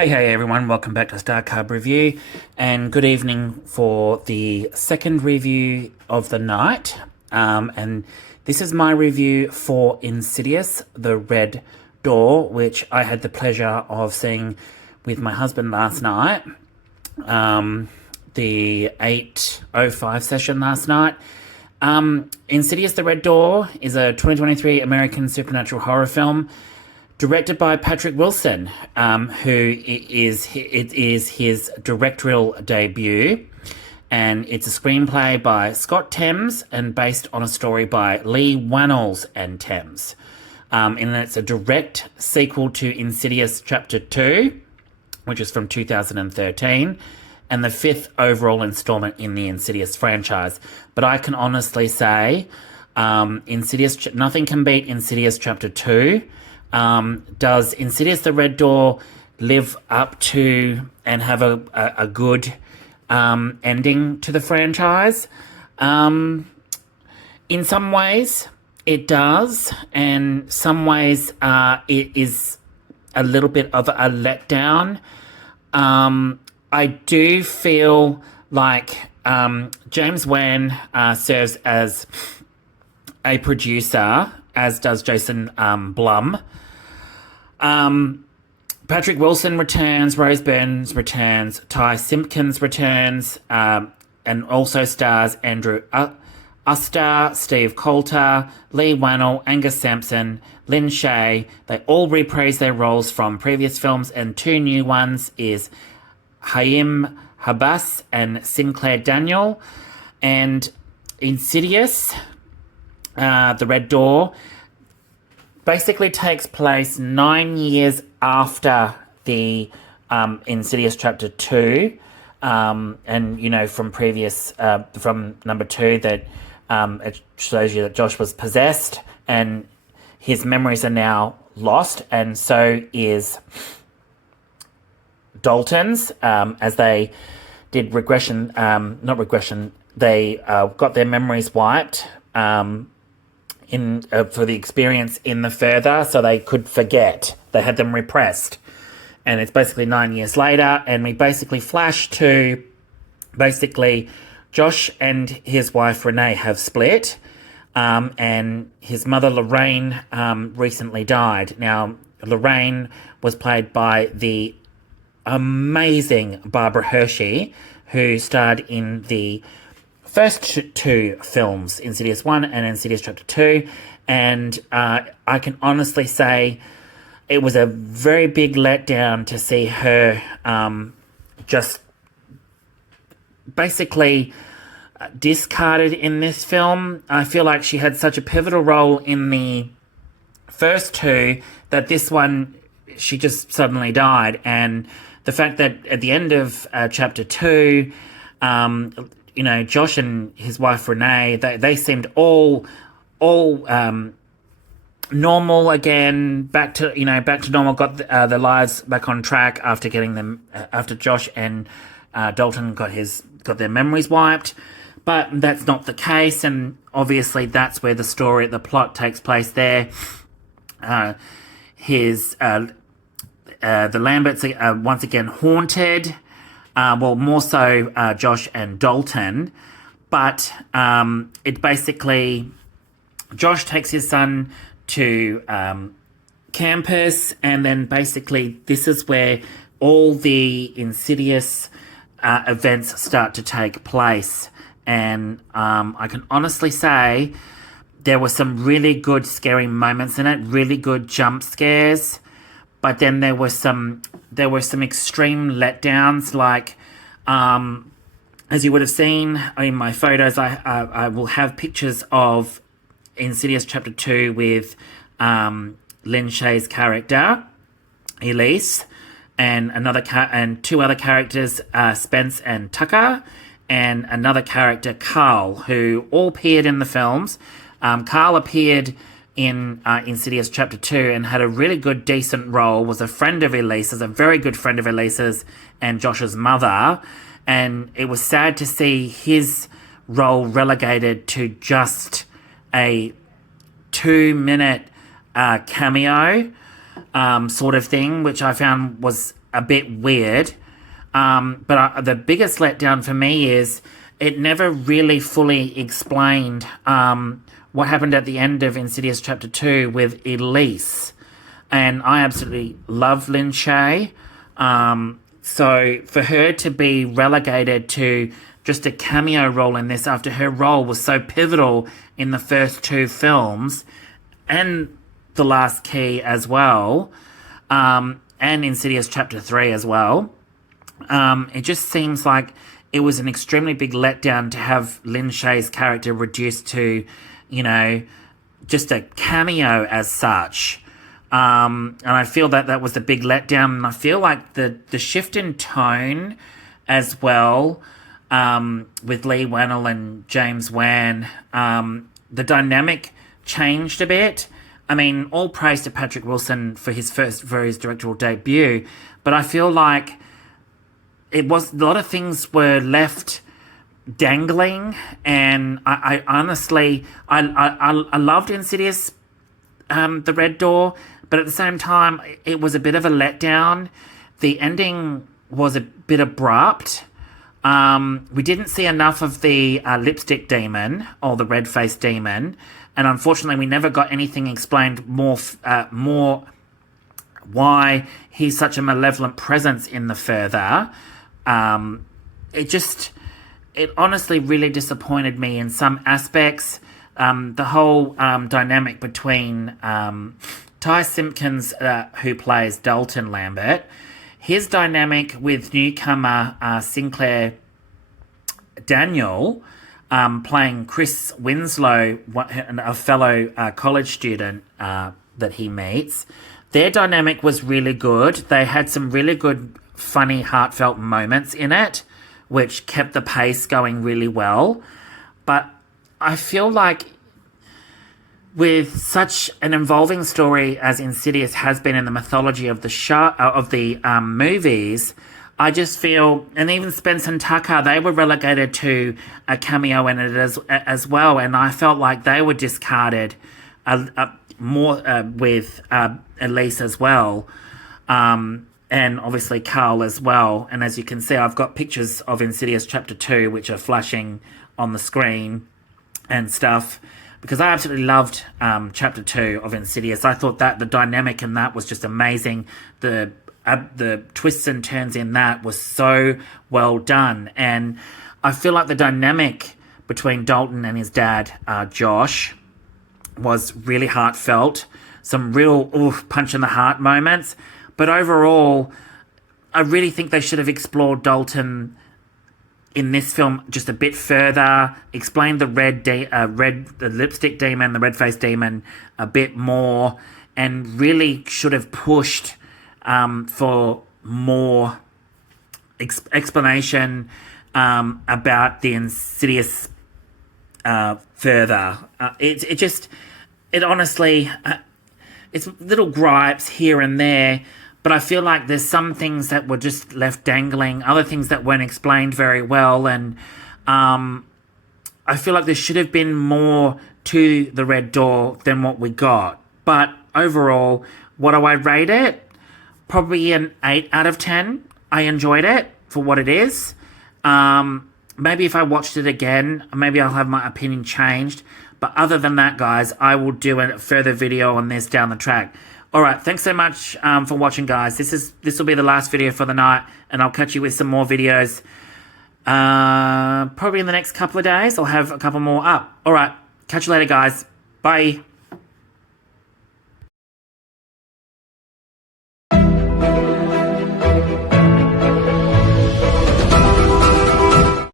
Hey everyone, welcome back to Star Cub Review, and good evening for the second review of the night. And this is my review for Insidious, The Red Door, which I had the pleasure of seeing with my husband last night. The 8:05 session last night. Insidious, The Red Door is a 2023 American supernatural horror film directed by Patrick Wilson, it is his directorial debut, and it's a screenplay by Scott Thames and based on a story by Lee Wannells and Thames. And it's a direct sequel to Insidious Chapter 2, which is from 2013, and the fifth overall installment in the Insidious franchise. But I can honestly say, nothing can beat Insidious Chapter 2. Does Insidious The Red Door live up to and have a good ending to the franchise? In some ways it does, and some ways it is a little bit of a letdown. I do feel like James Wan serves as a producer, as does Jason Blum. Patrick Wilson returns, Rose Byrne returns, Ty Simpkins returns, and also stars Andrew Uster, Steve Coulter, Lee Wannell, Angus Sampson, Lynn Shay. They all reprise their roles from previous films, and two new ones is Haim Habas and Sinclair Daniel. And Insidious, The Red Door, basically takes place 9 years after the Insidious Chapter 2. And, from previous, from number 2, that it shows you that Josh was possessed and his memories are now lost, and so is Dalton's, as they did regression, not regression, they got their memories wiped for the experience in the further, so they could forget. They had them repressed. And it's basically 9 years later, and we basically flash to Josh and his wife Renee have split, and his mother Lorraine recently died. Now, Lorraine was played by the amazing Barbara Hershey, who starred in the first two films, Insidious 1 and Insidious Chapter 2, and I can honestly say it was a very big letdown to see her just basically discarded in this film. I feel like she had such a pivotal role in the first two that this one, she just suddenly died. And the fact that at the end of Chapter 2, Josh and his wife Renee, they seemed all normal again, back to normal, got their lives back on track after getting them, after Josh and Dalton got their memories wiped. But that's not the case, and obviously that's where the plot takes place there. The Lamberts are once again haunted. More so Josh and Dalton, but it basically, Josh takes his son to campus, and then basically this is where all the Insidious events start to take place. And I can honestly say there were some really good scary moments in it, really good jump scares. But then there were some extreme letdowns, like as you would have seen in my photos, I will have pictures of Insidious Chapter 2 with Lynn Shay's character, Elise, and and two other characters, Spence and Tucker, and another character, Carl, who all appeared in the films. Carl appeared in Insidious Chapter 2 and had a really good, decent role, was a friend of Elise's, a very good friend of Elise's and Josh's mother, and it was sad to see his role relegated to just a 2-minute cameo. sort of thing, which I found was a bit weird. The biggest letdown for me is it never really fully explained what happened at the end of Insidious Chapter 2 with Elise. And I absolutely love Lin Shaye. So for her to be relegated to just a cameo role in this after her role was so pivotal in the first two films and The Last Key as well, and Insidious Chapter 3 as well, it just seems like it was an extremely big letdown to have Lin Shaye's character reduced to, just a cameo as such. And I feel that was the big letdown. And I feel like the shift in tone as well, with Lee Wannell and James Wan, the dynamic changed a bit. I mean, all praise to Patrick Wilson for his directorial debut, but I feel like a lot of things were left dangling, and I honestly, I loved Insidious, The Red Door, but at the same time, it was a bit of a letdown. The ending was a bit abrupt. We didn't see enough of the lipstick demon or the red-faced demon, and unfortunately, we never got anything explained more why he's such a malevolent presence in the further. It honestly really disappointed me in some aspects. The whole dynamic between Ty Simpkins, who plays Dalton Lambert, his dynamic with newcomer Sinclair Daniel, playing Chris Winslow, a fellow college student that he meets. Their dynamic was really good. They had some really good, funny, heartfelt moments in it, which kept the pace going really well. But I feel like with such an involving story as Insidious has been in the mythology of the show, of the movies, I just feel, and even Spence and Tucker, they were relegated to a cameo in it as well, and I felt like they were discarded more with Elise as well, and obviously Carl as well. And as you can see, I've got pictures of Insidious Chapter 2, which are flashing on the screen and stuff, because I absolutely loved Chapter 2 of Insidious. I thought that the dynamic in that was just amazing. The twists and turns in that was so well done. And I feel like the dynamic between Dalton and his dad, Josh, was really heartfelt. Some real punch in the heart moments. But overall, I really think they should have explored Dalton in this film just a bit further, explained the the lipstick demon, the red-faced demon a bit more, and really should have pushed for more explanation about the Insidious further. It honestly, it's little gripes here and there, but I feel like there's some things that were just left dangling, other things that weren't explained very well, and I feel like there should have been more to The Red Door than what we got. But overall, what do I rate it? Probably an 8 out of 10. I enjoyed it for what it is. Maybe if I watched it again, maybe I'll have my opinion changed. But other than that, guys, I will do a further video on this down the track. All right, thanks so much for watching, guys. This will be the last video for the night, and I'll catch you with some more videos. Probably in the next couple of days. I'll have a couple more up. All right, catch you later, guys. Bye.